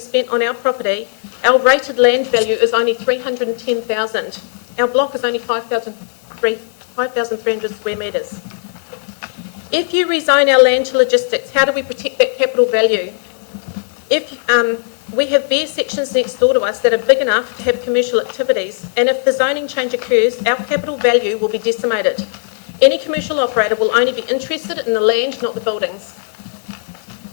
spent on our property, our rated land value is only 310,000. Our block is only 5,300 square metres. If you rezone our land to logistics, how do we protect that capital value? If we have bare sections next door to us that are big enough to have commercial activities, and if the zoning change occurs, our capital value will be decimated. Any commercial operator will only be interested in the land, not the buildings.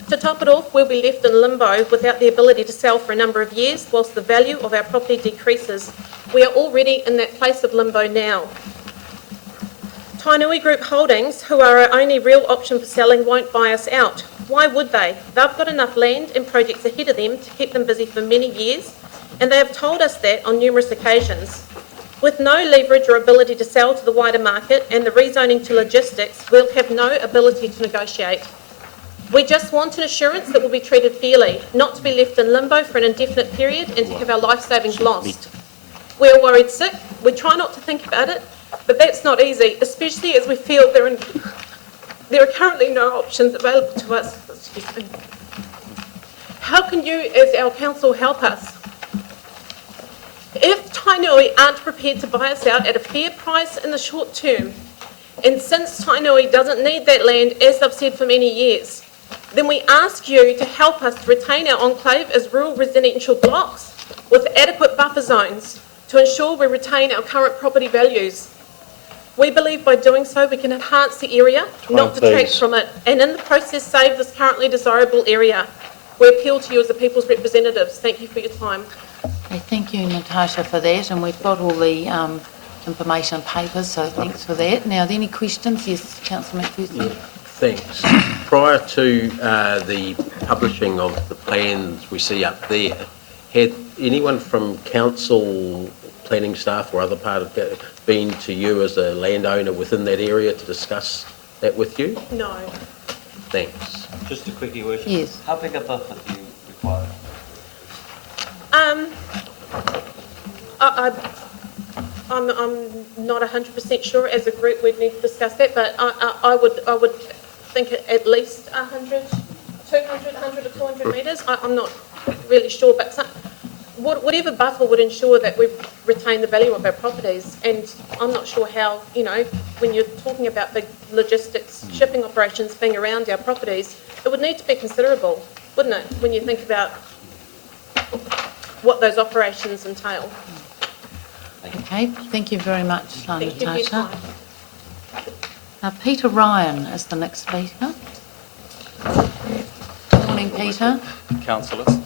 To top it off, we'll be left in limbo without the ability to sell for a number of years whilst the value of our property decreases. We are already in that place of limbo now. Tainui Group Holdings, who are our only real option for selling, won't buy us out. Why would they? They've got enough land and projects ahead of them to keep them busy for many years, and they have told us that on numerous occasions. With no leverage or ability to sell to the wider market and the rezoning to logistics, we'll have no ability to negotiate. We just want an assurance that we'll be treated fairly, not to be left in limbo for an indefinite period and to have our life savings lost. We are worried sick. We try not to think about it, but that's not easy, especially as we feel there are currently no options available to us. Excuse me. How can you, as our council, help us? If Tainui aren't prepared to buy us out at a fair price in the short term, and since Tainui doesn't need that land, as they've said for many years, then we ask you to help us retain our enclave as rural residential blocks with adequate buffer zones to ensure we retain our current property values. We believe by doing so we can enhance the area, not detract from it, and in the process save this currently desirable area. We appeal to you as the people's representatives. Thank you for your time. Okay, thank you, Natasha, for that, and we've got all the information and papers, so thanks for that. Now, are there any questions? Yes, Councillor McPherson. Yeah, thanks. Prior to the publishing of the plans we see up there, had anyone from council, planning staff or other part of that been to you as a landowner within that area to discuss that with you? No. Thanks. Just a quickie question. Yes. How big a buffer do you require? I'm not 100% sure. As a group, we'd need to discuss that, but I would think at least 100 or 200 metres. I'm not really sure, but whatever buffer would ensure that we retain the value of our properties. And I'm not sure how, when you're talking about big logistics, shipping operations being around our properties, it would need to be considerable, wouldn't it, when you think about what those operations entail. Okay, thank you very much, Thank you for your Natasha. time. Peter Ryan is the next speaker. Good morning, Peter. Councillors.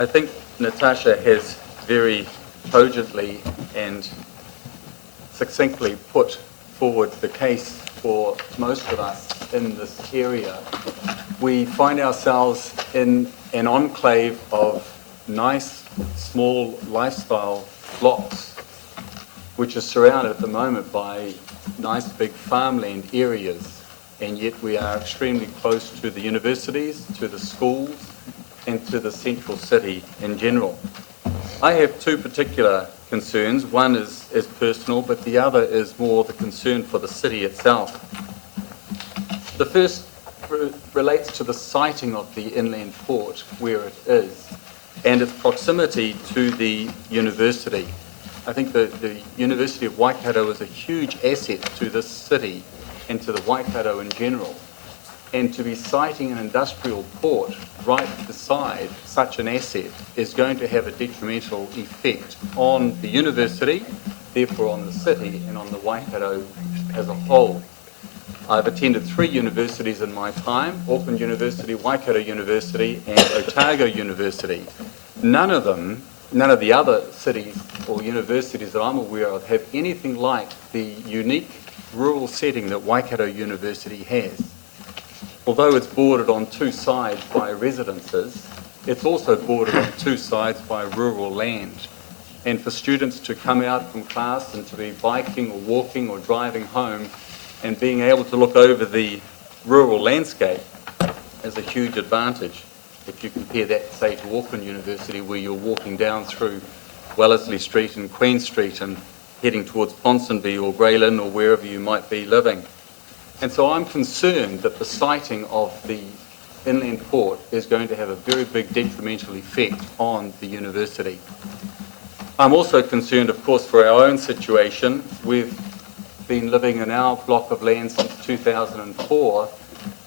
I think Natasha has very cogently and succinctly put forward the case for most of us in this area. We find ourselves in an enclave of nice, small lifestyle blocks, which is surrounded at the moment by nice big farmland areas, and yet we are extremely close to the universities, to the schools, and to the central city in general. I have two particular concerns. One is personal, but the other is more the concern for the city itself. The first relates to the siting of the inland port where it is and its proximity to the university. I think the University of Waikato is a huge asset to this city and to the Waikato in general. And to be siting an industrial port right beside such an asset is going to have a detrimental effect on the university, therefore on the city and on the Waikato as a whole. I've attended 3 universities in my time: Auckland University, Waikato University and Otago University. None of the other cities or universities that I'm aware of have anything like the unique rural setting that Waikato University has. Although it's bordered on 2 sides by residences, it's also bordered on 2 sides by rural land. And for students to come out from class and to be biking or walking or driving home and being able to look over the rural landscape is a huge advantage. If you compare that, say, to Auckland University, where you're walking down through Wellesley Street and Queen Street and heading towards Ponsonby or Grey Lynn or wherever you might be living. And so I'm concerned that the siting of the inland port is going to have a very big detrimental effect on the university. I'm also concerned, of course, for our own situation. We've been living in our block of land since 2004,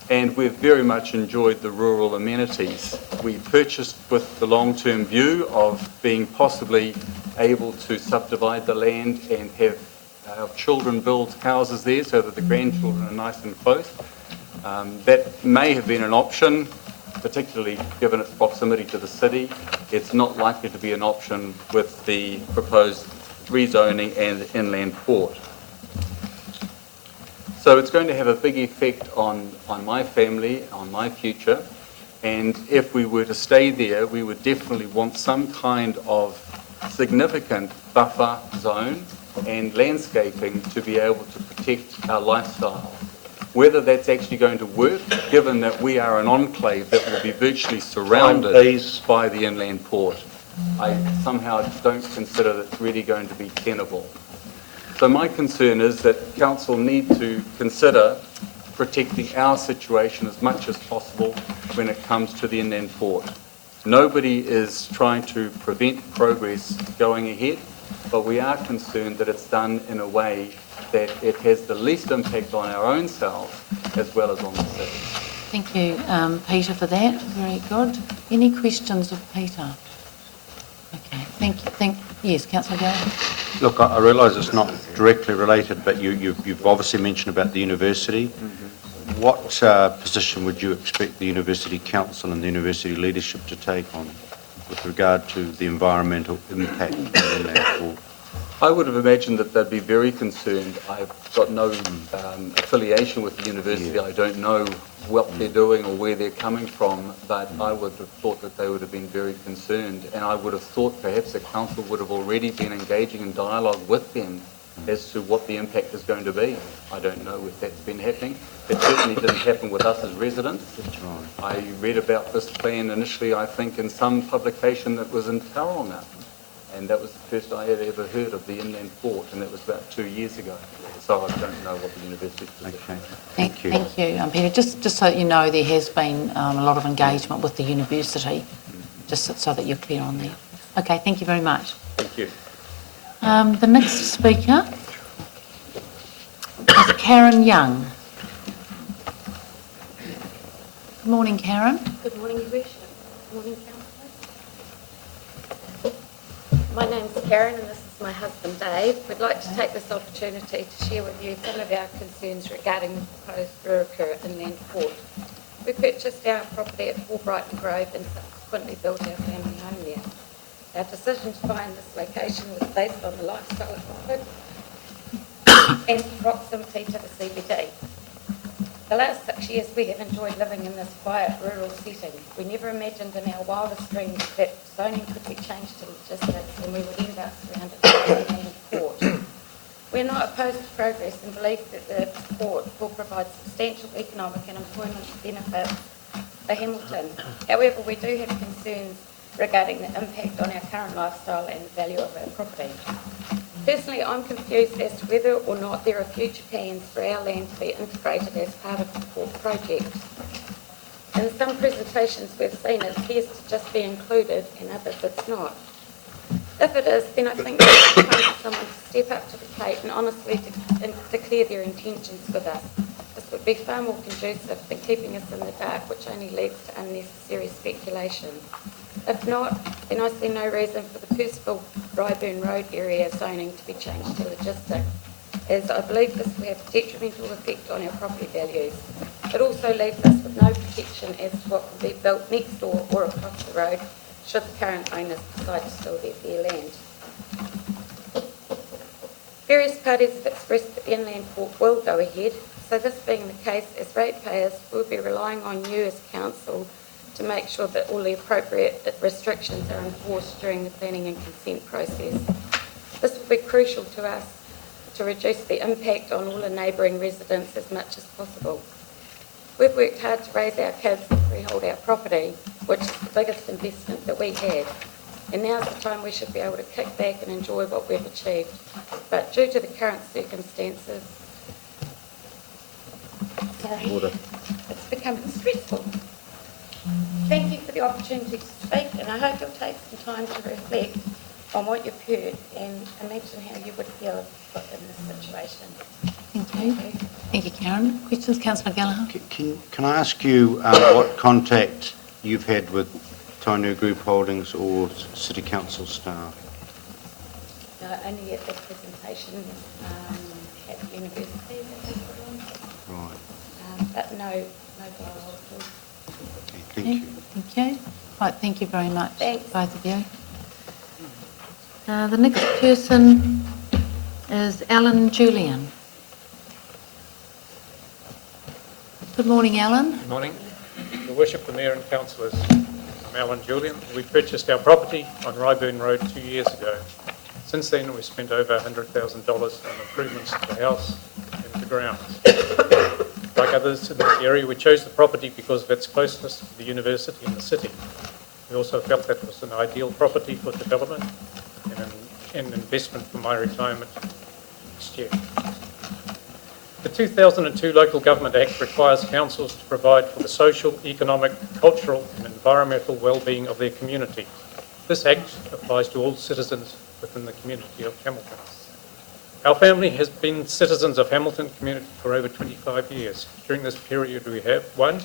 and we've very much enjoyed the rural amenities. We purchased with the long-term view of being possibly able to subdivide the land and have our children build houses there so that the grandchildren are nice and close. That may have been an option, particularly given its proximity to the city. It's not likely to be an option with the proposed rezoning and inland port. So it's going to have a big effect on my family, on my future, and if we were to stay there, we would definitely want some kind of significant buffer zone and landscaping to be able to protect our lifestyle. Whether that's actually going to work, given that we are an enclave that will be virtually surrounded by the inland port, I somehow don't consider that it's really going to be tenable. So my concern is that council need to consider protecting our situation as much as possible when it comes to the inland port. Nobody is trying to prevent progress going ahead, but we are concerned that it's done in a way that it has the least impact on our own selves as well as on the city. Thank you, Peter, for that. Very good. Any questions of Peter? Okay, thank you. Yes, Councillor Gallagher. Look, I realise it's not directly related, but you've obviously mentioned about the university. Mm-hmm. What position would you expect the University Council and the university leadership to take on with regard to the environmental impact in that port? I would have imagined that they'd be very concerned. I've got no affiliation with the university. Yeah. I don't know what they're doing or where they're coming from, but I would have thought that they would have been very concerned, and I would have thought perhaps the council would have already been engaging in dialogue with them as to what the impact is going to be. I don't know if that's been happening. It certainly didn't happen with us as residents. That's right. I read about this plan initially, I think, in some publication that was in Tauranga. And that was the first I had ever heard of the inland port, and that was about 2 years ago. So I don't know what the university's position Okay. is. Thank you, Peter. Just so that you know, there has been a lot of engagement with the university, just so that you're clear on that. Okay, thank you very much. Thank you. The next speaker is Karen Young. Good morning, Karen. Good morning, Your Worship. Good morning, Councillors. My name's Karen and this is my husband Dave. We'd like to take this opportunity to share with you some of our concerns regarding the proposed Ruakura inland port. We purchased our property at 4 Brighton Grove and subsequently built our family home there. Our decision to find this location was based on the lifestyle it offered and proximity to the CBD. The last 6 years we have enjoyed living in this quiet rural setting. We never imagined in our wildest dreams that zoning could be changed to logistics and we would end up surrounded by a land port. We're not opposed to progress and believe that the port will provide substantial economic and employment benefits for Hamilton. However, we do have concerns regarding the impact on our current lifestyle and the value of our property. Personally, I'm confused as to whether or not there are future plans for our land to be integrated as part of the port project. In some presentations we've seen it appears to just be included and others it's not. If it is, then I think it's time for someone to step up to the plate and honestly declare their intentions with us. This would be far more conducive than keeping us in the dark, which only leads to unnecessary speculation. If not, then I see no reason for the Percival-Ryburn Road area zoning to be changed to logistic, as I believe this will have a detrimental effect on our property values. It also leaves us with no protection as to what will be built next door or across the road should the current owners decide to sell their land. Various parties have expressed that the inland port will go ahead, so this being the case, as ratepayers, we'll be relying on you as council to make sure that all the appropriate restrictions are enforced during the planning and consent process. This will be crucial to us to reduce the impact on all the neighbouring residents as much as possible. We've worked hard to raise our kids and freehold our property, which is the biggest investment that we have. And now's the time we should be able to kick back and enjoy what we've achieved. But due to the current circumstances, it's becoming stressful. the opportunity to speak, and I hope you'll take some time to reflect on what you've heard and imagine how you would feel put in this situation. Thank you. Thank you, Karen. Questions, councillor Gallagher? Can I ask you what contact you've had with Tainui Group Holdings or City Council staff? No, only at the presentation at the university that they put on, Right. but no dialogue. Okay, thank you. Thank you. Right, thank you very much, Thanks. both of you. The next person is Alan Julian. Good morning, Alan. Good morning. Your Worship, the Mayor and Councillors. I'm Alan Julian. We purchased our property on Ryburn Road 2 years ago. Since then, we've spent over $100,000 on improvements to the house and the grounds. Like others in this area, we chose the property because of its closeness to the university and the city. We also felt that it was an ideal property for development and an investment for my retirement next year. The 2002 Local Government Act requires councils to provide for the social, economic, cultural and environmental well-being of their community. This Act applies to all citizens within the community of Hamilton. Our family has been citizens of Hamilton community for over 25 years. During this period we have, 1,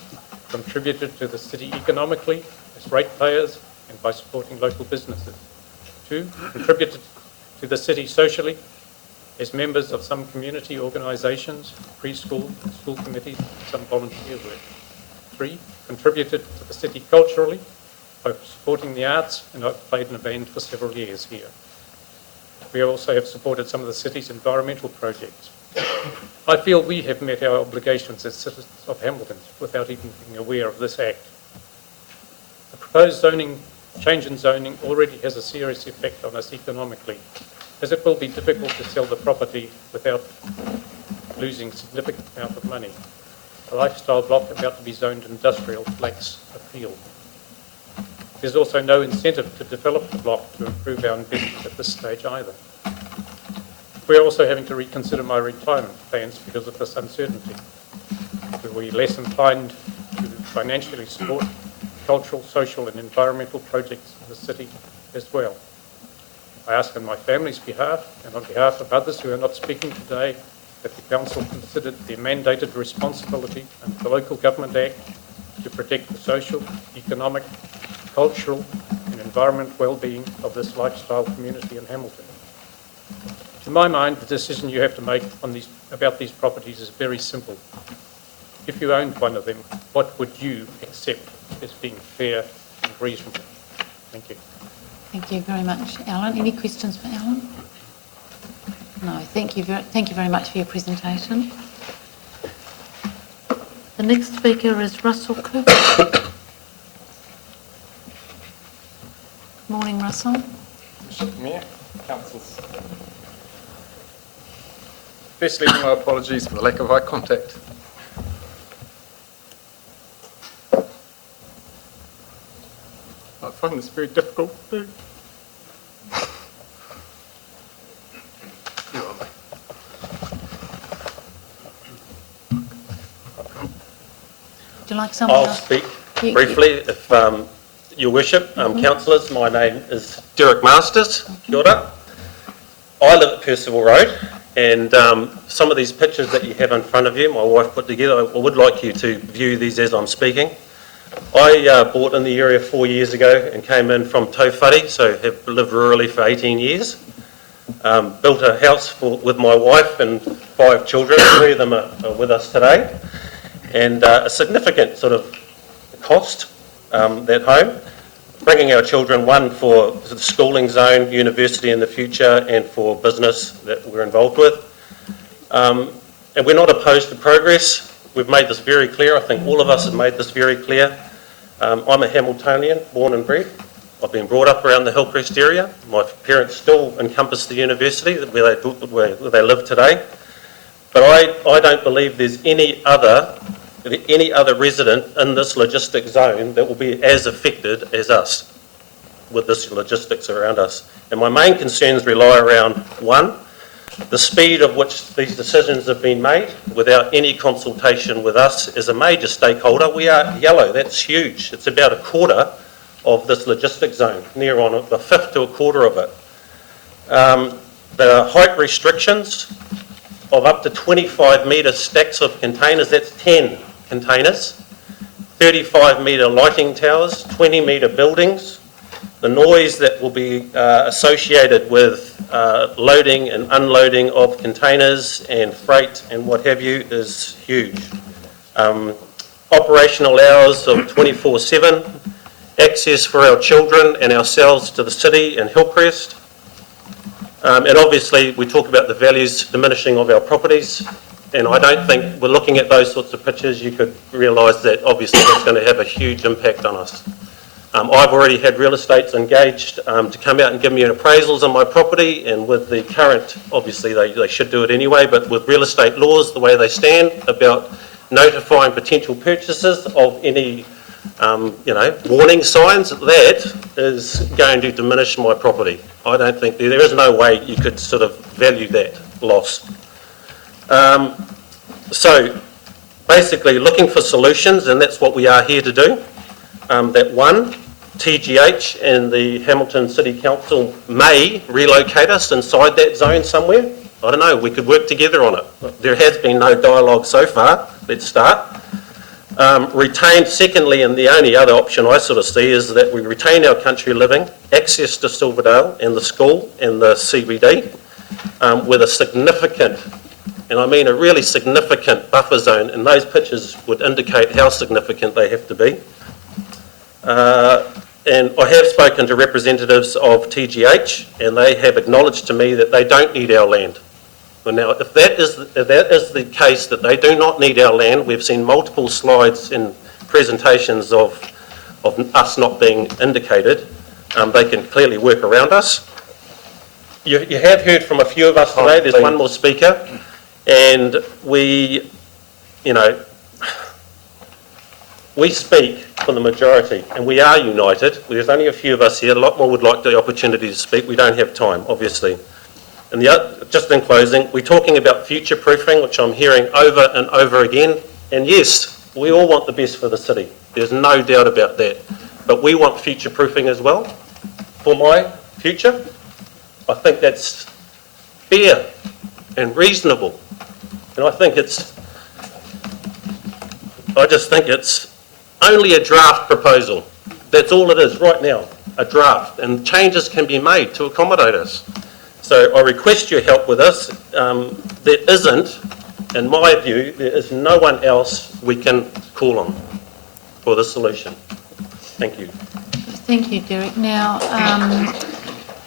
contributed to the city economically as ratepayers and by supporting local businesses. 2, contributed to the city socially as members of some community organisations, preschool, school committees, and some volunteer work. 3, contributed to the city culturally by supporting the arts, and I've played in a band for several years here. We also have supported some of the city's environmental projects. I feel we have met our obligations as citizens of Hamilton without even being aware of this Act. The proposed change in zoning already has a serious effect on us economically, as it will be difficult to sell the property without losing significant amount of money. A lifestyle block about to be zoned industrial lacks appeal. There's also no incentive to develop the block to improve our investment at this stage either. We're also having to reconsider my retirement plans because of this uncertainty. Will we less inclined to financially support cultural, social and environmental projects in the city as well? I ask on my family's behalf and on behalf of others who are not speaking today that the Council consider their mandated responsibility under the Local Government Act to protect the social, economic, cultural and environmental well-being of this lifestyle community in Hamilton. To my mind, the decision you have to make about these properties is very simple. If you owned one of them, what would you accept as being fair and reasonable? Thank you. Thank you very much, Alan. Any questions for Alan? No, thank you very much for your presentation. The next speaker is Russell Cook. Good morning, Russell. Mr. Mayor, councillors. Firstly, my apologies for the lack of eye contact. I find this very difficult to do. Would you like someone I'll else? speak You- briefly, if Your Worship. Councillors, my name is Derek Masters. Kia ora. I live at Percival Road, and some of these pictures that you have in front of you, my wife put together, I would like you to view these as I'm speaking. I bought in the area 4 years ago and came in from Taufari, so have lived rurally for 18 years. Built a house with my wife and 5 children, 3 of them are with us today, and a significant sort of cost at home, bringing our children, one for the schooling zone, university in the future, and for business that we're involved with. And we're not opposed to progress. We've made this very clear. I think all of us have made this very clear. I'm a Hamiltonian, born and bred. I've been brought up around the Hillcrest area. My parents still encompass the university where they live today. But I don't believe there's any other resident in this logistic zone that will be as affected as us with this logistics around us. And my main concerns rely around, 1, the speed of which these decisions have been made without any consultation with us as a major stakeholder. We are yellow, that's huge. It's about a quarter of this logistics zone, near on a fifth to a quarter of it. The height restrictions of up to 25 metre stacks of containers, that's 10 containers, 35 metre lighting towers, 20 metre buildings. The noise that will be associated with loading and unloading of containers and freight and what have you is huge. Operational hours of 24/7, access for our children and ourselves to the city and Hillcrest. And obviously, we talk about the values diminishing of our properties, and I don't think we're looking at those sorts of pictures. You could realise that obviously that's going to have a huge impact on us. I've already had real estates engaged to come out and give me appraisals on my property, and with the current, obviously they should do it anyway, but with real estate laws the way they stand about notifying potential purchasers of any warning signs, that is going to diminish my property. I don't think, there is no way you could sort of value that loss. So basically looking for solutions, and that's what we are here to do. That one, TGH and the Hamilton City Council may relocate us inside that zone somewhere. I don't know, we could work together on it. There has been no dialogue so far. Let's start. Retain, secondly, and the only other option I sort of see is that we retain our country living, access to Silverdale and the school and the CBD, with a significant, and I mean a really significant buffer zone, and those pictures would indicate how significant they have to be. And I have spoken to representatives of TGH, and they have acknowledged to me that they don't need our land. Well, now, if that is the case, that they do not need our land, we've seen multiple slides and presentations of us not being indicated. They can clearly work around us. You have heard from a few of us today. There's one more speaker, and we speak for the majority, and we are united. There's only a few of us here. A lot more would like the opportunity to speak. We don't have time, obviously. And just in closing, we're talking about future-proofing, which I'm hearing over and over again. And yes, we all want the best for the city. There's no doubt about that. But we want future-proofing as well. For my future, I think that's fair and reasonable. And I just think it's only a draft proposal. That's all it is right now, a draft. And changes can be made to accommodate us. So I request your help with this. There isn't, in my view, there is no one else we can call on for the solution. Thank you. Thank you, Derek. Now,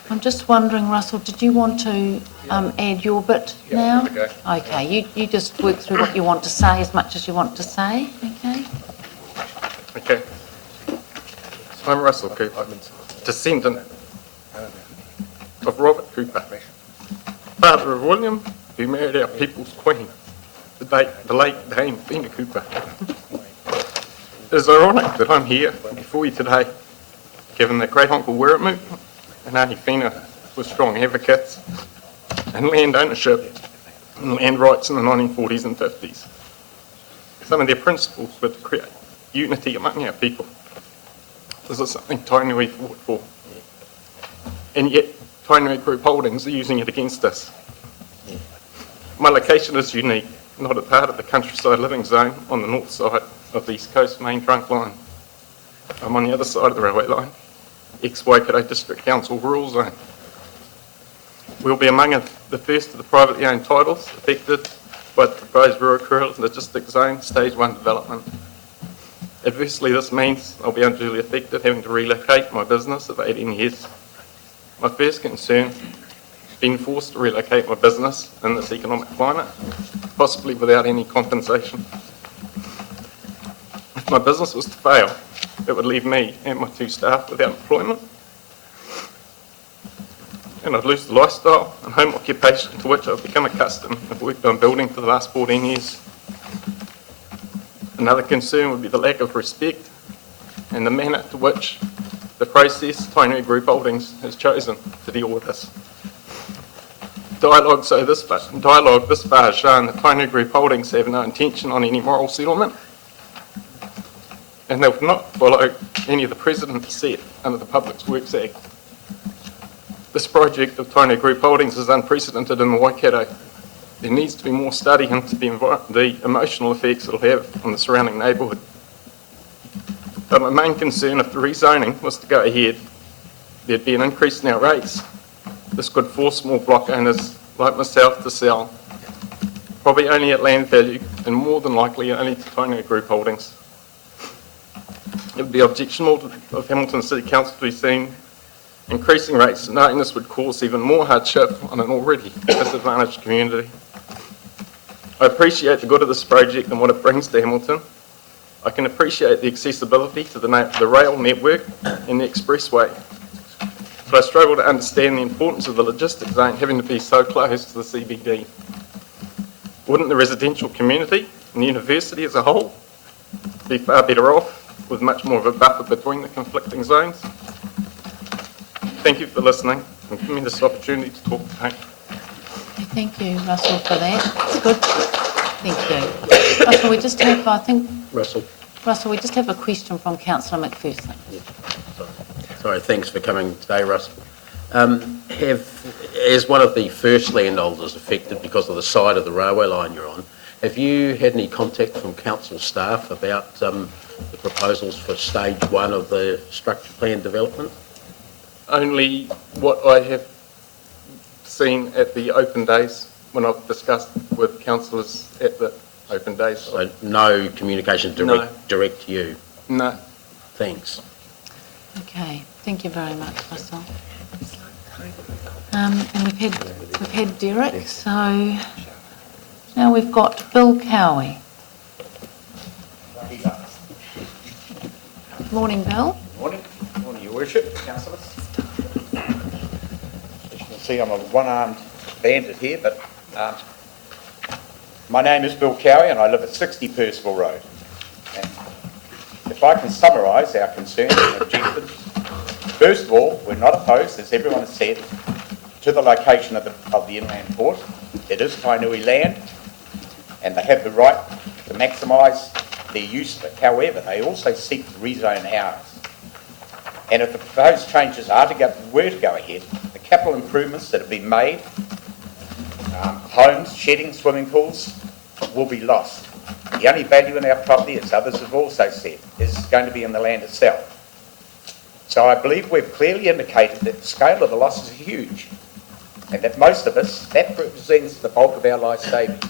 I'm just wondering, Russell, did you want to add your bit now? Okay, you just work through what you want to say as much as you want to say, okay? Okay. So I'm Russell Cooper, descendant of Robert Cooper, father of William, who married our people's queen, the late Dame Fina Cooper. It is ironic that I'm here before you today, given that great uncle Wiremu and Auntie Fina were strong advocates in land ownership and land rights in the 1940s and 50s. Some of their principles were to create unity among our people. This is something Tainui fought for. And yet, Tainui Group Holdings are using it against us. My location is unique, not a part of the countryside living zone on the north side of the East Coast main trunk line. I'm on the other side of the railway line, ex-Waikato District Council rural zone. We'll be among the first of the privately owned titles affected by the proposed Ruakura Logistics Zone Stage 1 development. Adversely, this means I'll be unduly affected, having to relocate my business of 18 years. My first concern, being forced to relocate my business in this economic climate, possibly without any compensation. If my business was to fail, it would leave me and my 2 staff without employment, and I'd lose the lifestyle and home occupation to which I've become accustomed and worked on building for the last 14 years. Another concern would be the lack of respect and the manner to which the process Tainui Group Holdings has chosen to deal with this. Dialogue this far has shown that Tainui Group Holdings have no intention on any moral settlement. and they would not follow any of the precedents set under the Public Works Act. This project of Tainui Group Holdings is unprecedented in the Waikato. There needs to be more study into the emotional effects it'll have on the surrounding neighbourhood. But my main concern, if the rezoning was to go ahead, there'd be an increase in our rates. This could force small block owners like myself to sell, probably only at land value, and more than likely only to Tainui Group Holdings. It would be objectionable of Hamilton City Council to be seen increasing rates, knowing this would cause even more hardship on an already disadvantaged community. I appreciate the good of this project and what it brings to Hamilton. I can appreciate the accessibility to the rail network and the expressway, but I struggle to understand the importance of the logistics zone having to be so close to the CBD. Wouldn't the residential community and the university as a whole be far better off with much more of a buffer between the conflicting zones? Thank you for listening and giving me this opportunity to talk today. Thank you, Russell, for that. It's good. Thank you. Russell, we just have, I think, Russell, we just have a question from Councillor McPherson. Yeah. Sorry, thanks for coming today, Russell. As one of the first landholders affected because of the side of the railway line you're on, have you had any contact from council staff about the proposals for stage 1 of the structure plan development? Only what I have seen at the open days when I've discussed with councillors at the open days. So no communication direct to you? No. Thanks. Okay, thank you very much, Russell. And we've had Derek, so now we've got Bill Cowie. Morning, Bill. Morning. Morning, Your Worship, councillors. As you can see, I'm a one-armed bandit here, but my name is Bill Cowie and I live at 60 Percival Road. And if I can summarise our concerns and objectives, first of all, we're not opposed, as everyone has said, to the location of the inland port. It is Tainui land and they have the right to maximise their use of it. However, they also seek to rezone ours. And if the proposed changes were to go ahead, the capital improvements that have been made, homes, shedding, swimming pools, will be lost. The only value in our property, as others have also said, is going to be in the land itself. So I believe we've clearly indicated that the scale of the losses are huge, and that most of us, that represents the bulk of our life savings.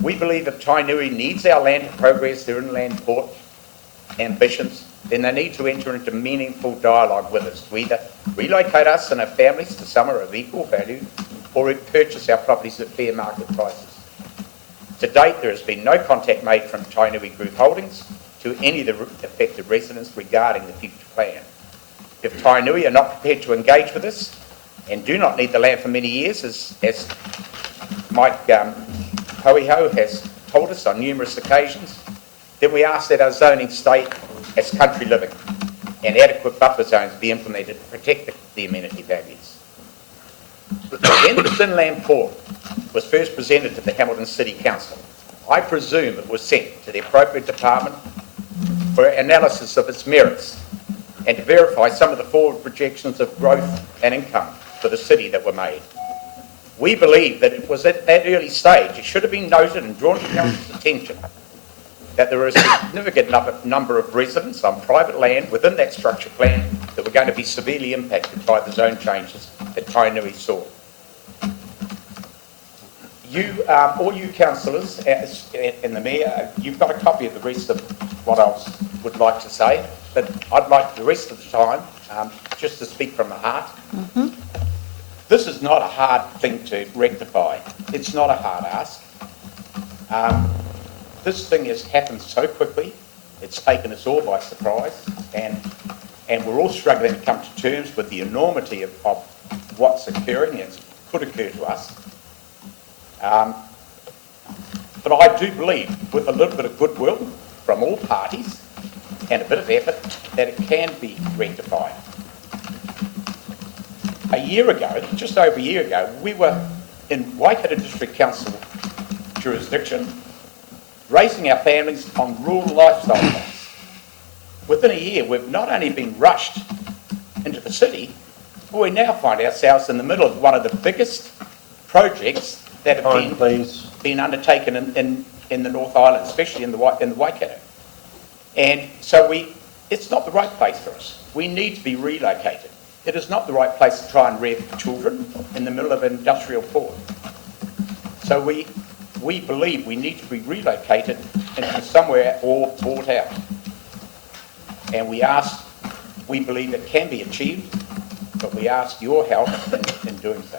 We believe if Tainui needs our land to progress their inland port ambitions, then they need to enter into meaningful dialogue with us to either relocate us and our families to somewhere of equal value or purchase our properties at fair market prices. To date, there has been no contact made from Tainui Group Holdings to any of the affected residents regarding the future plan. If Tainui are not prepared to engage with us and do not need the land for many years, as Mike Hoiho has told us on numerous occasions, then we ask that our zoning state as country living and adequate buffer zones be implemented to protect the amenity values. When this inland port was first presented to the Hamilton City Council, I presume it was sent to the appropriate department for analysis of its merits and to verify some of the forward projections of growth and income for the city that were made. We believe that it was at that early stage, it should have been noted and drawn to Council's attention that there are a significant number of residents on private land within that structure plan that were going to be severely impacted by the zone changes that Tainui saw. You, all you councillors and the Mayor, you've got a copy of the rest of what I would like to say, but I'd like the rest of the time just to speak from the heart. Mm-hmm. This is not a hard thing to rectify. It's not a hard ask. This thing has happened so quickly, it's taken us all by surprise, and we're all struggling to come to terms with the enormity of what's occurring and could occur to us. But I do believe, with a little bit of goodwill from all parties and a bit of effort, that it can be rectified. A year ago, just over a year ago, we were in Waikato District Council jurisdiction, raising our families on rural lifestyle plans. within a year, we've not only been rushed into the city, but we now find ourselves in the middle of one of the biggest projects that have been undertaken in the North Island, especially in the Waikato. And so it's not the right place for us. We need to be relocated. It is not the right place to try and rear children in the middle of an industrial port. So we believe we need to be relocated into somewhere or bought out. And we believe it can be achieved, but we ask your help in doing so.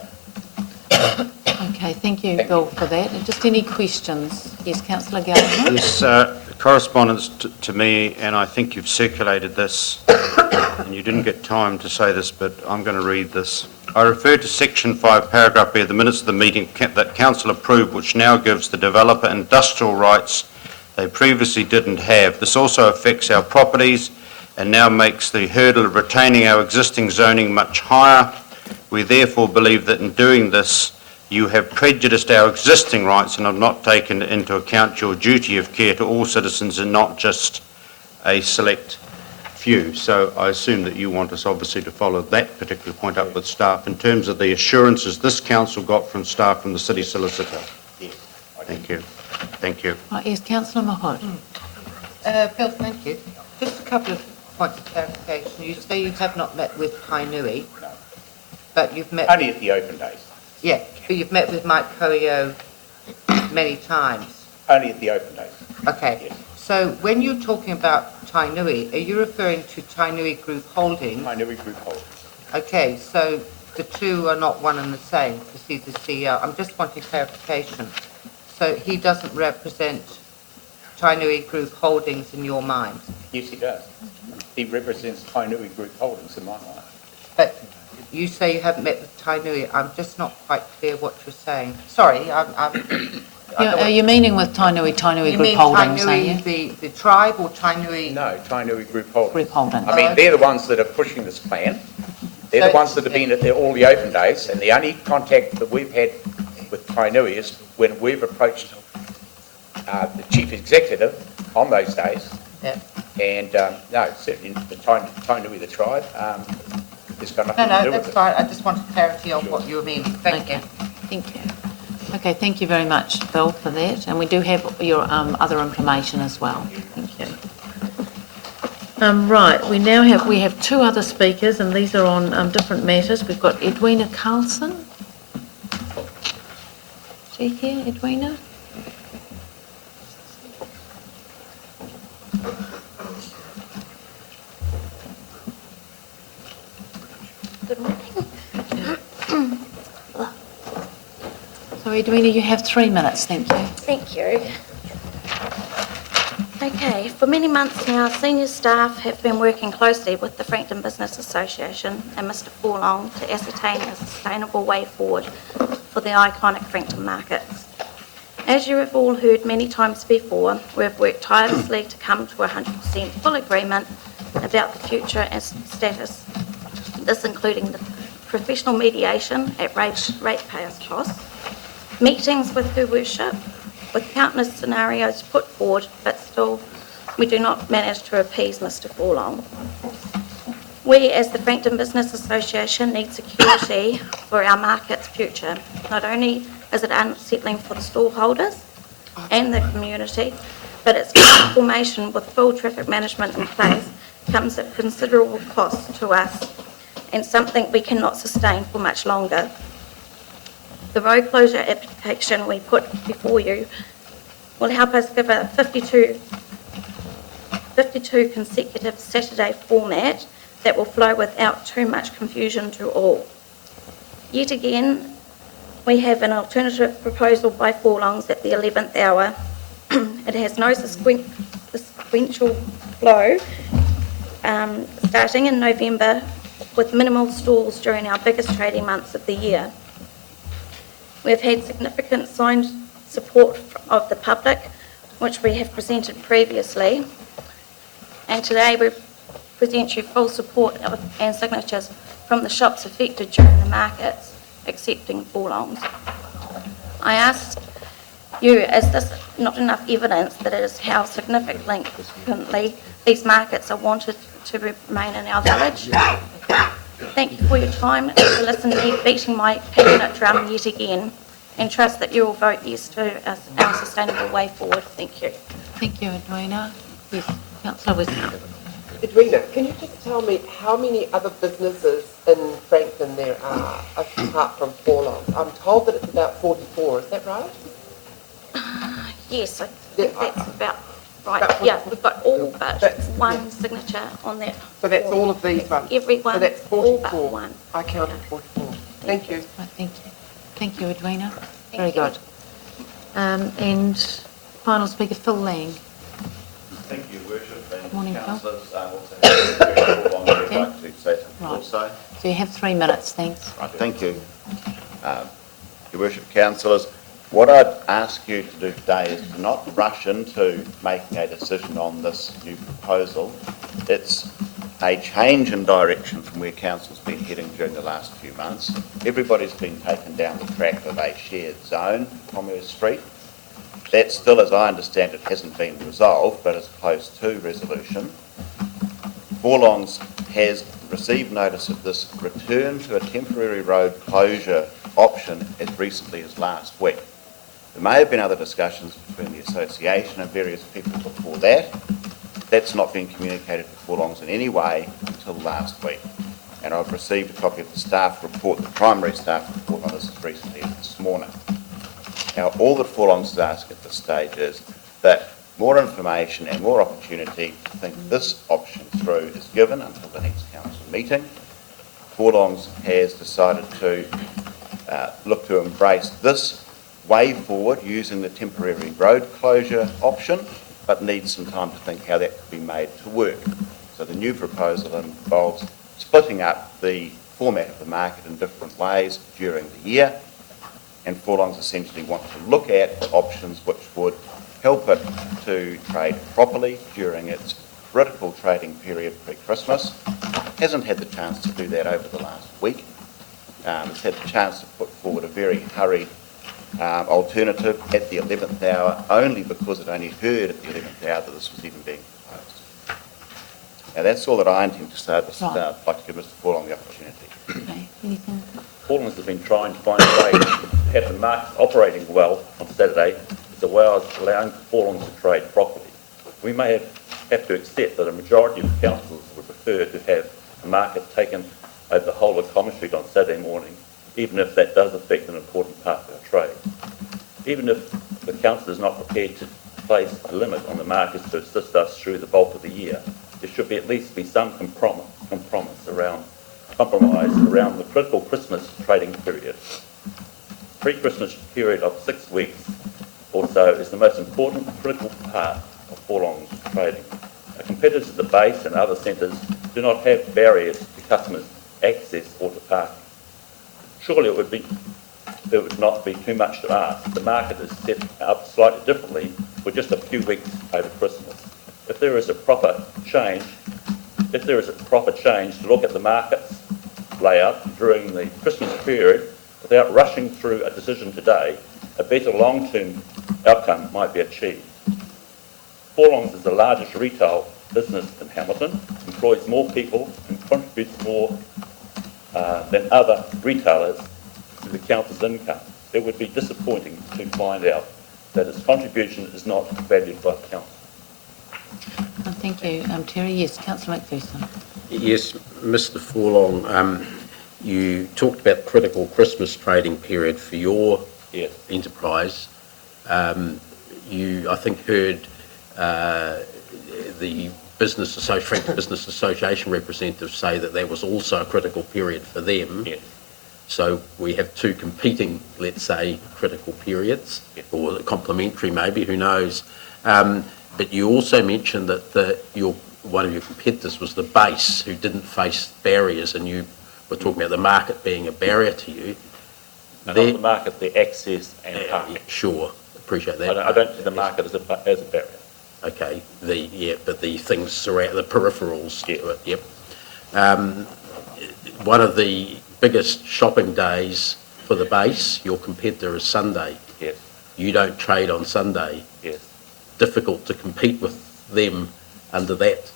Okay, thank you, Bill, for that. And just any questions? Yes, Councillor Gallagher? Yes, correspondence to me, and I think you've circulated this, and you didn't get time to say this, but I'm going to read this. I refer to Section 5, Paragraph B of the minutes of the meeting that Council approved, which now gives the developer industrial rights they previously didn't have. This also affects our properties and now makes the hurdle of retaining our existing zoning much higher. We therefore believe that in doing this, you have prejudiced our existing rights and have not taken into account your duty of care to all citizens and not just a select few. So I assume that you want us obviously to follow that particular point up with staff in terms of the assurances this council got from staff from the city solicitor. Yes. Thank you. Thank you. Right, yes, Councillor Mahot. Bill, thank you. Just a couple of points of clarification. You say you have not met with Tainui, No. but you've met... Only at the open days. Yeah, but you've met with Mike Corio many times. Only at the open days. Okay. Yes. So when you're talking about Tainui, are you referring to Tainui Group Holdings? Tainui Group Holdings. Okay, so the two are not one and the same because he's the CEO. I'm just wanting clarification. So he doesn't represent Tainui Group Holdings in your mind? Yes, he does. He represents Tainui Group Holdings in my mind. But you say you haven't met with Tainui. I'm just not quite clear what you're saying. Sorry, Are you meaning with Tainui Group Holdings, are you? You mean Tainui, the tribe, or Tainui? No, Tainui Group Holdings. Group Holdings. I mean, they're the ones that are pushing this plan. They're the ones that have been at all the open days, and the only contact that we've had with Tainui is when we've approached the chief executive on those days. Yeah. And no, certainly the Tainui, the tribe, has got nothing to No, do with that's it. fine. I just wanted clarity on what you were meaning. Thank you. Thank you. Okay, thank you very much, Bill, for that. And we do have your other information as well. Thank you. Right, we have two other speakers, and these are on different matters. We've got Edwina Carlson. Is she here, Edwina? Good morning. So, Edwina, you have 3 minutes, thank you. Thank you. Okay, for many months now, senior staff have been working closely with the Frankton Business Association and Mr. Forlong to ascertain a sustainable way forward for the iconic Frankton markets. As you have all heard many times before, we have worked tirelessly to come to a 100% full agreement about the future and status, this including the professional mediation at ratepayers' costs, meetings with Her Worship, with countless scenarios put forward, but still we do not manage to appease Mr. Forlong. We, as the Frankton Business Association, need security for our market's future. Not only is it unsettling for the stallholders and the community, but its formation with full traffic management in place comes at considerable cost to us and something we cannot sustain for much longer. The road closure application we put before you will help us give a 52 consecutive Saturday format that will flow without too much confusion to all. Yet again, we have an alternative proposal by Forlongs at the 11th hour. It has no sequential flow starting in November with minimal stalls during our biggest trading months of the year. We've had significant signed support of the public, which we have presented previously, and today we present you full support and signatures from the shops affected during the markets, excepting Forlongs. I asked is this not enough evidence that it is how significantly these markets are wanted to remain in our village? Thank you for your time to listen to me beating my passionate drum yet again, and trust that you will vote yes to our sustainable way forward. Thank you. Thank you, Edwina. Yes, Councillor Weston. Edwina, can you just tell me how many other businesses in Frankton there are apart from Forlongs? I'm told that it's about 44, is that right? Yes, I think that's about right. Yeah, we've got all but one signature on that. So that's all of these ones? Everyone, so that's 44. all but one. I counted 44. Thank you. Right, thank you. Thank you, Edwina. Very good. And final speaker, Phil Lang. Thank you, Worship. And Morning, Phil. councillors, also I'd like to say something Right. also. So you have 3 minutes, thanks. Right, thank you. Your Worship, councillors, what I'd ask you to do today is to not rush into making a decision on this new proposal. It's a change in direction from where council's been heading during the last few months. Everybody's been taken down the track of a shared zone, Commerce Street. That still, as I understand it, hasn't been resolved, but is close to resolution. Forlongs has received notice of this return to a temporary road closure option as recently as last week. There may have been other discussions between the association and various people before that. That's not been communicated to Forlongs in any way until last week. And I've received a copy of the staff report, the primary staff report on this as recently as this morning. Now, all that Forlongs is asking at this stage is that more information and more opportunity to think this option through is given until the next council meeting. Forlongs has decided to look to embrace this way forward using the temporary road closure option, but needs some time to think how that could be made to work. So the new proposal involves splitting up the format of the market in different ways during the year, and Forlongs essentially want to look at options which would help it to trade properly during its critical trading period pre-Christmas. Hasn't had the chance to do that over the last week. It's had the chance to put forward a very hurried alternative at the 11th hour, only because it only heard at the 11th hour that this was even being proposed. Now that's all that I intend to say at the start. I'd like to give Mr Forlong the opportunity. Okay, anything? Forlongs has been trying to find a way to have the market operating well on Saturday as a way of allowing Forlongs to trade properly. We may have to accept that a majority of councils would prefer to have a market taken over the whole of Commerce Street on Saturday morning, even if that does affect an important part of our trade. Even if the council is not prepared to place a limit on the markets to assist us through the bulk of the year, there should at least be some compromise around the critical Christmas trading period. Pre-Christmas period of 6 weeks or so is the most important critical part of Forlongs trading. Our competitors at the base and other centres do not have barriers to customers' access or to parking. Surely it would not be too much to ask. The market is set up slightly differently for just a few weeks over Christmas. If there is a proper change to look at the market's layout during the Christmas period without rushing through a decision today, a better long-term outcome might be achieved. Forlongs is the largest retail business in Hamilton, employs more people and contributes more than other retailers to the council's income. It would be disappointing to find out that its contribution is not valued by the council. Thank you, Terry. Yes, Councillor McPherson. Yes, Mr Forlong, you talked about critical Christmas trading period for your enterprise. You, I think, heard the Franklin Business Association representatives say that there was also a critical period for them. Yes. So we have two competing, let's say, critical periods, or complementary maybe, who knows. But you also mentioned that one of your competitors was the base, who didn't face barriers, and you were talking about the market being a barrier to you. Not the market, the access and parking. Sure, appreciate that. I don't see the market as a barrier. Okay, but the things surround the peripherals to it. Yep. One of the biggest shopping days for the base, your competitor, is Sunday. Yes. you don't trade on Sunday, Yes. difficult to compete with them under that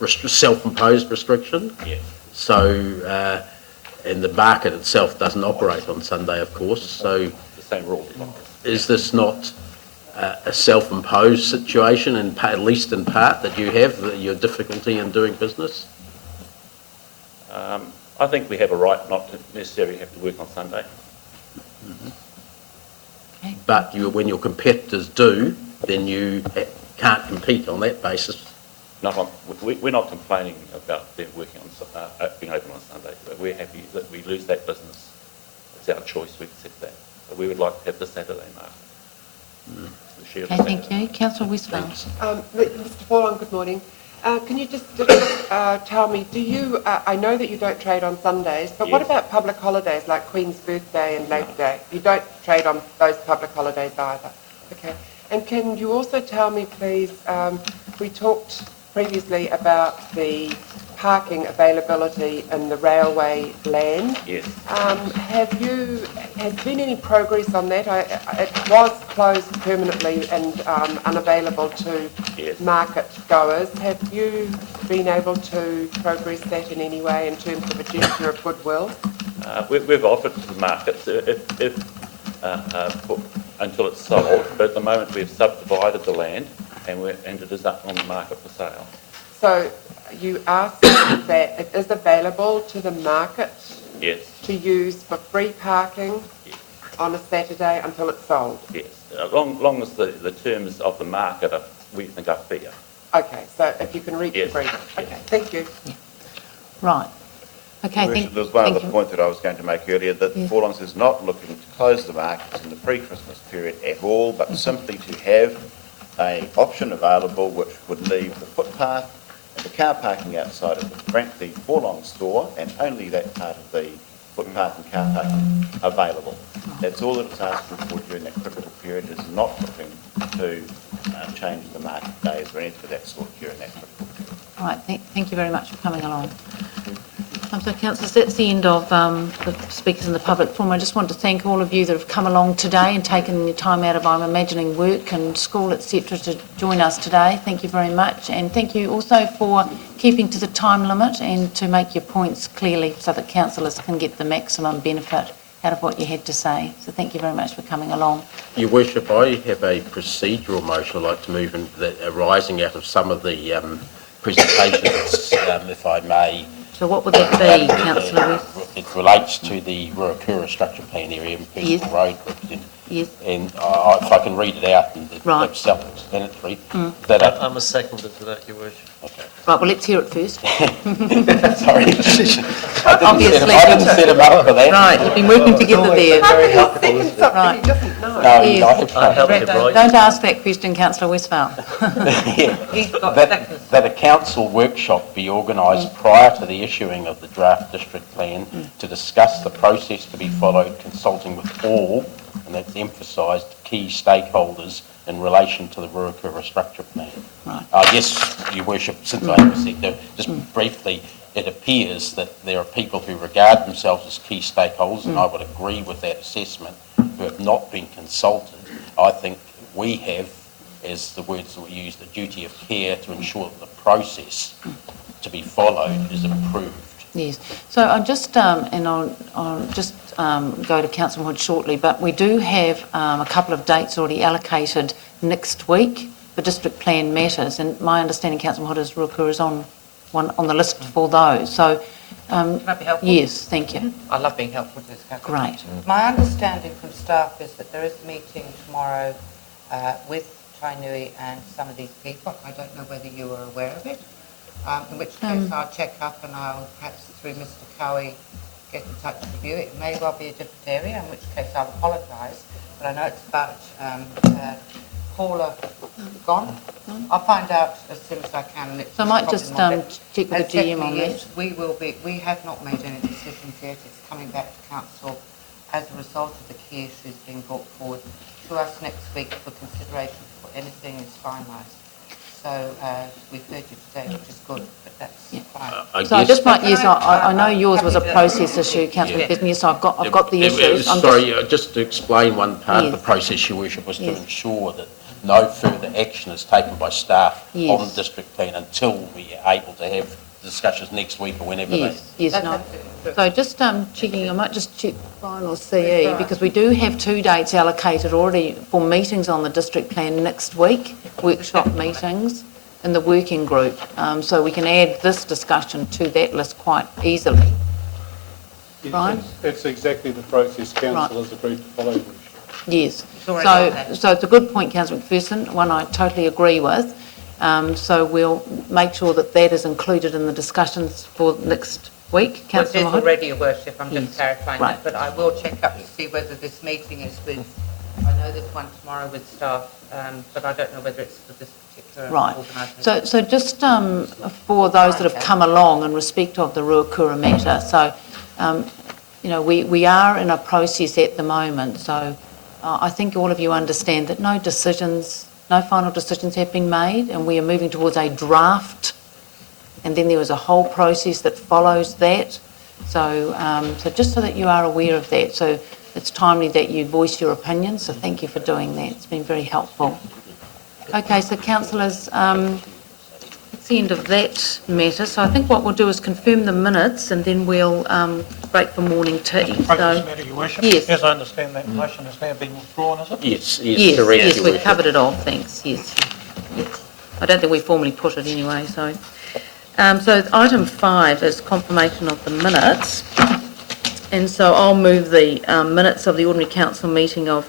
self-imposed restriction. Yes. So, and the market itself doesn't operate on Sunday, of course. So, The same rules. is this not a self-imposed situation, at least in part, that you have your difficulty in doing business? I think we have a right not to necessarily have to work on Sunday. But when your competitors do, then you can't compete on that basis. We're not complaining about them working on, being open on Sunday, but we're happy that we lose that business. It's our choice, we accept that. But we would like to have the Saturday market. Okay, thank you. Councillor Westphal. Mr. Furlong, good morning. Can you just tell me, I know that you don't trade on Sundays, but what Yes. about public holidays like Queen's Birthday and Labor Day? You don't trade on those public holidays either. Okay. And can you also tell me, please, we talked previously about the parking availability in the railway land. Yes. Has been any progress on that? It was closed permanently and unavailable to market goers. Have you been able to progress that in any way in terms of a gesture of goodwill? We've offered to the markets until it's sold, but at the moment we've subdivided the land and it is up on the market for sale. So you asked that it is available to the market Yes. to use for free parking on a Saturday until it's sold? Yes. Long as the terms of the market we think are fair. Okay, so if you can reach agreement. Okay, thank you. Right. Okay, Your Worship, there's one other point that I was going to make earlier, that Forlongs is not looking to close the markets in the pre-Christmas period at all, but simply to have an option available which would leave the footpath and the car parking outside of the Forlong store, and only that part of the footpath and car parking available. That's all that it's asking for during that critical period. It is not looking to change the market days or anything of that sort during that critical period. All right, thank you very much for coming along. So, councillors, that's the end of the speakers in the public forum. I just want to thank all of you that have come along today and taken your time out of, I'm imagining, work and school, etc., to join us today. Thank you very much. And thank you also for keeping to the time limit and to make your points clearly so that councillors can get the maximum benefit out of what you had to say. So thank you very much for coming along. Your Worship, I have a procedural motion I'd like to move in, that arising out of some of the presentations, if I may. So what would that be, Councillor West? It relates to the Ruakura structure plan area in Personal Road. Yes. And if I can read it out, and it's self-explanatory. I'm a seconder to that, Your Worship. Okay. Right, well, let's hear it first. Sorry. Obviously. I didn't set him up for that. Right, you've been working together there. Very helpful, isn't it? Right. Yes. I helped him write. Don't ask that question, Councillor Westphal. That a council workshop be organised prior to the issuing of the draft district plan to discuss the process to be followed, consulting with all, and that's emphasised, key stakeholders in relation to the Ruakura structure plan. Right. I guess, Your Worship, since I have a sector, just briefly, it appears that there are people who regard themselves as key stakeholders, and I would agree with that assessment, who have not been consulted. I think we have, as the words that were used, a duty of care to ensure that the process to be followed is improved. Yes. So I'll just, and I'll just go to Councillor Hood shortly, but we do have a couple of dates already allocated next week for district plan matters, and my understanding, Councillor Hood, is Ruakura is on the list for those. So, Can I be helpful? yes, thank you. I love being helpful to this council. Great. My understanding from staff is that there is a meeting tomorrow with Tainui and some of these people. I don't know whether you are aware of it. In which case I'll check up and I'll perhaps through Mr. Cowie get in touch with you. It may well be a different area, in which case I'll apologise. But I know it's about Paula gone. I'll find out as soon as I can. So I might just check with the GM on that. We have not made any decisions yet. It's coming back to council as a result of the key issues being brought forward to us next week for consideration before anything is finalised. So we've heard you today, which is good, but that's fine. I So I guess... just might, yes, I know yours was a process issue, councillor McPherson, yes, I've got the issues. Just to explain one part of the Yes. process, Your Worship, was to Yes. ensure that no further action is taken by staff Yes. on the district plan until we are able to have discussions next week or whenever they... Yes, no. So just checking, I might just check final CE, because we do have 2 dates allocated already for meetings on the district plan next week, workshop meetings in the working group. So we can add this discussion to that list quite easily. Right? It's exactly the process council has agreed to follow. Yes. already on that. So it's a good point, councillor McPherson, one I totally agree with. So we'll make sure that that is included in the discussions for next week. Which is Councillor Mahood? already, Your Worship, I'm Yes. just clarifying Right. that, but I will check up to see whether this meeting is with, I know there's one tomorrow with staff, but I don't know whether it's for this particular Right. organisation. So just for those that have come along in respect of the Ruakura matter, so, we are in a process at the moment, so I think all of you understand that no final decisions have been made, and we are moving towards a draft, and then there is a whole process that follows that. So just so that you are aware of that, so it's timely that you voice your opinions, so thank you for doing that. It's been very helpful. Okay, so councillors, that's the end of that matter. So I think what we'll do is confirm the minutes, and then we'll break for morning tea. Process matter, Your Worship. Yes. As I understand, that motion has now been withdrawn, is it? Yes, correct. Yes, Your we've Worship. covered it off, thanks, yes. I don't think we formally put it anyway, so. So item 5 is confirmation of the minutes. And so I'll move the minutes of the ordinary council meeting of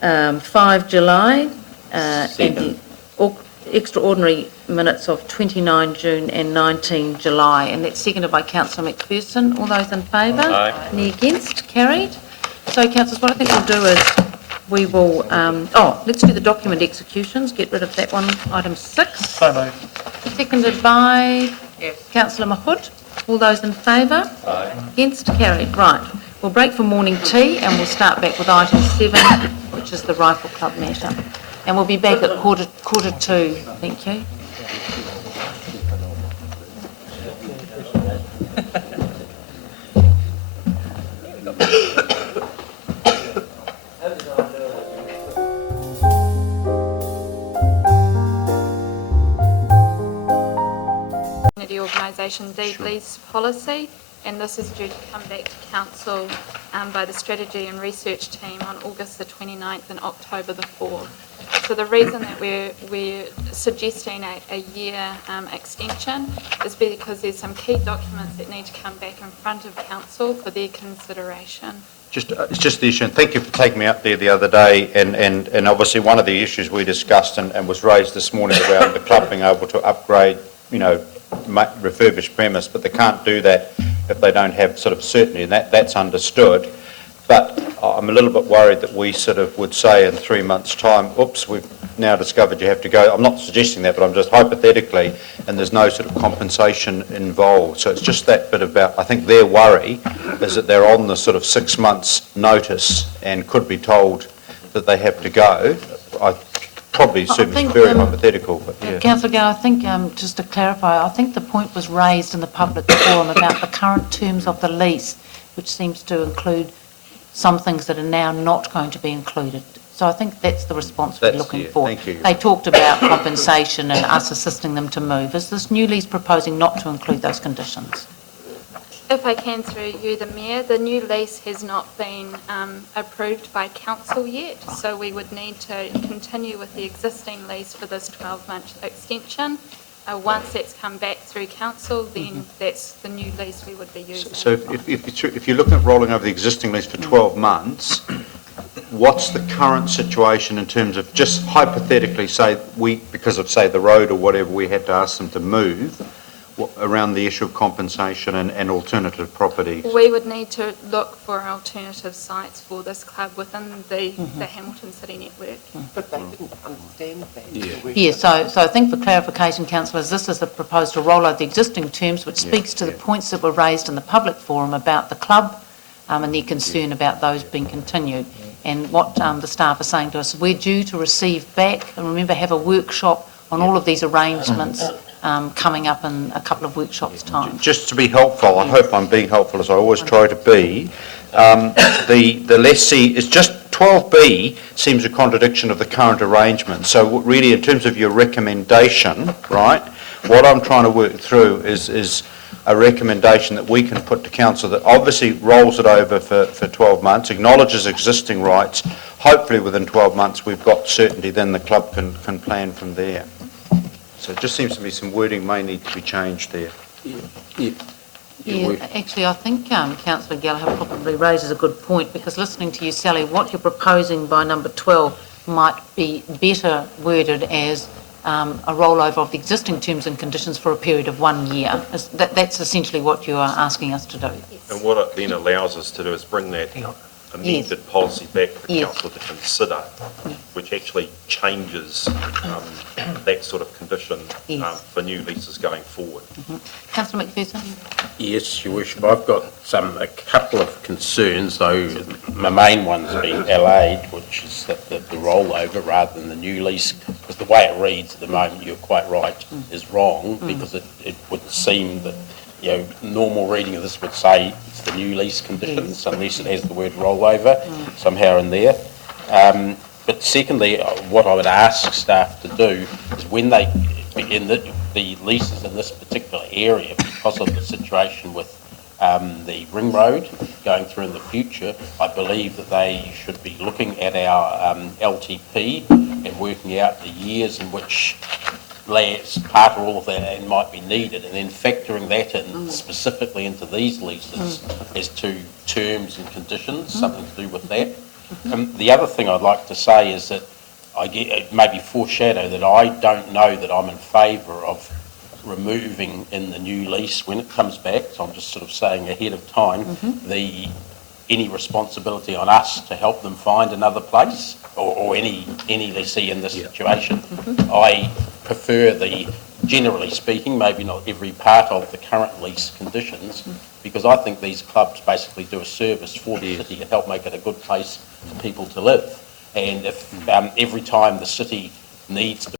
5 July and the extraordinary minutes of 29 June and 19 July. And that's seconded by councillor McPherson. All those in favour? Aye. Any against? Carried. So councillors, what I think we'll do is we will, let's do the document executions, get rid of that one, item 6. So moved. Seconded by Yes. councillor Mahood. All those in favour? Aye. Against? Carried. Right. We'll break for morning tea and we'll start back with item 7, which is the Rifle Club matter. And we'll be back at quarter to. Thank you. Community Organisation deed lease policy, and this is due to come back to council by the strategy and research team on August the 29th and October the 4th. So the reason that we're suggesting a year extension is because there's some key documents that need to come back in front of council for their consideration. It's just the issue, and thank you for taking me out there the other day, and obviously one of the issues we discussed and was raised this morning around the club being able to upgrade, refurbished premise, but they can't do that if they don't have sort of certainty, and that's understood. But I'm a little bit worried that we sort of would say in 3 months' time, oops, we've now discovered you have to go. I'm not suggesting that, but I'm just hypothetically, and there's no sort of compensation involved. So it's just that bit about, I think their worry is that they're on the sort of 6 months' notice and could be told that they have to go. I probably assume it's very hypothetical, but yeah. Councillor Gow, I think, just to clarify, I think the point was raised in the public forum about the current terms of the lease, which seems to include some things that are now not going to be included. So I think that's the response we're looking for. Thank you. They talked about compensation and us assisting them to move. Is this new lease proposing not to include those conditions? If I can, through you, the Mayor, the new lease has not been approved by council yet, so we would need to continue with the existing lease for this 12-month extension. Once that's come back through council, then that's the new lease we would be using. So if you're looking at rolling over the existing lease for 12 months, what's the current situation in terms of, just hypothetically, say because of, say, the road or whatever, we had to ask them to move, around the issue of compensation and alternative property? We would need to look for alternative sites for this club within the Hamilton City network. But they didn't understand that. Yeah, so I think for clarification, councillors, this is a proposed to roll out the existing terms, which speaks to the points that were raised in the public forum about the club and their concern about those being continued. And what the staff are saying to us, we're due to receive back, and remember, have a workshop on all of these arrangements coming up in a couple of workshops' time. Just to be helpful, I hope I'm being helpful as I always try to be, the lessee is just 12B seems a contradiction of the current arrangement. So really, in terms of your recommendation, right, what I'm trying to work through is a recommendation that we can put to council that obviously rolls it over for 12 months, acknowledges existing rights. Hopefully within 12 months we've got certainty, then the club can plan from there. So it just seems to me some wording may need to be changed there. Yeah, actually, I think Councillor Gallagher probably raises a good point, because listening to you, Sally, what you're proposing by number 12 might be better worded as a rollover of the existing terms and conditions for a period of 1 year. That's essentially what you are asking us to do. And what it then allows us to do is bring that amended policy back for council to consider, which actually changes that sort of condition for new leases going forward. Councillor McPherson? Yes, Your Worship. I've got a couple of concerns, though my main one's being allayed, which is that the rollover rather than the new lease, because the way it reads at the moment, you're quite right, is wrong, because it would seem that, you know, normal reading of this would say it's the new lease conditions, unless it has the word rollover somehow in there. But secondly, what I would ask staff to do is when they, in the leases in this particular area, because of the situation with the ring road going through in the future, I believe that they should be looking at our LTP and working out the years in which part or all of that and might be needed, and then factoring that in specifically into these leases as to terms and conditions, something to do with that. The other thing I'd like to say is that maybe foreshadow that I don't know that I'm in favour of removing in the new lease when it comes back, so I'm just sort of saying ahead of time any responsibility on us to help them find another place, or any lessee in this situation. I prefer generally speaking, maybe not every part of the current lease conditions, because I think these clubs basically do a service for the city and help make it a good place for people to live. And if every time the city needs to